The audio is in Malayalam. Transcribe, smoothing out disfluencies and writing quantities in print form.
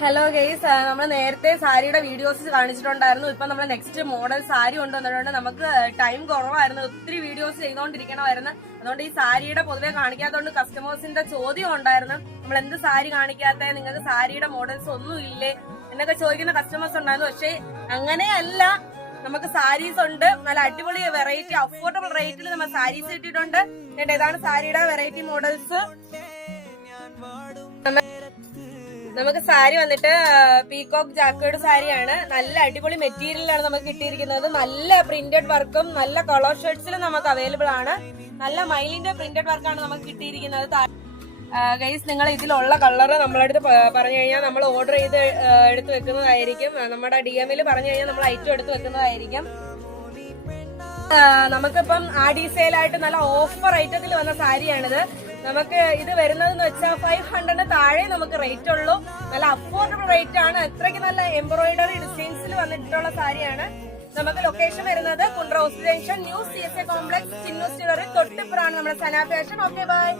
ഹലോ ഗെയ്സ്, നമ്മൾ നേരത്തെ സാരിയുടെ വീഡിയോസ് കാണിച്ചിട്ടുണ്ടായിരുന്നു. ഇപ്പൊ നമ്മൾ നെക്സ്റ്റ് മോഡൽ സാരി കൊണ്ടുവന്നിട്ടുണ്ട്. നമുക്ക് ടൈം കുറവായിരുന്നു, ഒത്തിരി വീഡിയോസ് ചെയ്തുകൊണ്ടിരിക്കണമായിരുന്നു. അതുകൊണ്ട് ഈ സാരിയുടെ പൊതുവെ കാണിക്കാത്തതുകൊണ്ട് കസ്റ്റമേഴ്സിന്റെ ചോദ്യം ഉണ്ടായിരുന്നു, നമ്മൾ എന്ത് സാരി കാണിക്കാത്ത, നിങ്ങൾക്ക് സാരിയുടെ മോഡൽസ് ഒന്നും ഇല്ലേ എന്നൊക്കെ ചോദിക്കുന്ന കസ്റ്റമേഴ്സ് ഉണ്ടായിരുന്നു. പക്ഷെ അങ്ങനെയല്ല, നമുക്ക് സാരീസ് ഉണ്ട്. നല്ല അടിപൊളി വെറൈറ്റി അഫോർഡബിൾ റേറ്റിൽ നമ്മൾ സാരീസ് ഇട്ടിട്ടുണ്ട്. ഇതാണ് സാരിയുടെ വെറൈറ്റി മോഡൽസ്. നമുക്ക് സാരി വന്നിട്ട് പീകോക്ക് ജാക്കേർഡ് സാരിയാണ്. നല്ല അടിപൊളി മെറ്റീരിയലാണ് നമുക്ക് കിട്ടിയിരിക്കുന്നത്. നല്ല പ്രിന്റഡ് വർക്കും നല്ല കളർ ഷെയ്ഡ്സിലും നമുക്ക് അവൈലബിൾ ആണ്. നല്ല മയിലിന്റെ പ്രിന്റഡ് വർക്കാണ് നമുക്ക് കിട്ടിയിരിക്കുന്നത്. ഗൈസ്, നിങ്ങൾ ഇതിലുള്ള കളർ നമ്മളടുത്ത് പറഞ്ഞു കഴിഞ്ഞാൽ നമ്മൾ ഓർഡർ ചെയ്ത് എടുത്ത് വെക്കുന്നതായിരിക്കും. നമ്മുടെ DM-ൽ പറഞ്ഞു കഴിഞ്ഞാൽ നമ്മൾ ഐറ്റം എടുത്ത് വെക്കുന്നതായിരിക്കും. നമുക്കിപ്പം ആഡി സെയിലായിട്ട് നല്ല ഓഫർ ഐറ്റത്തിൽ വന്ന സാരിയാണിത്. നമുക്ക് ഇത് വരുന്നതെന്ന് വെച്ചാൽ 500 താഴെ നമുക്ക് റേറ്റ് ഉള്ളൂ. നല്ല അഫോർഡബിൾ റേറ്റ് ആണ്. അത്രയ്ക്ക് നല്ല എംബ്രോയിഡറി ഡിസൈൻസിൽ വന്നിട്ടുള്ള സാരിയാണ്. നമുക്ക് ലൊക്കേഷൻ വരുന്നത് Kundra hospital junction, new CSA complex, Chinnus jewellery തൊട്ടിപ്പുറാണ് നമ്മുടെ സന ഫാഷൻ. Okay, by.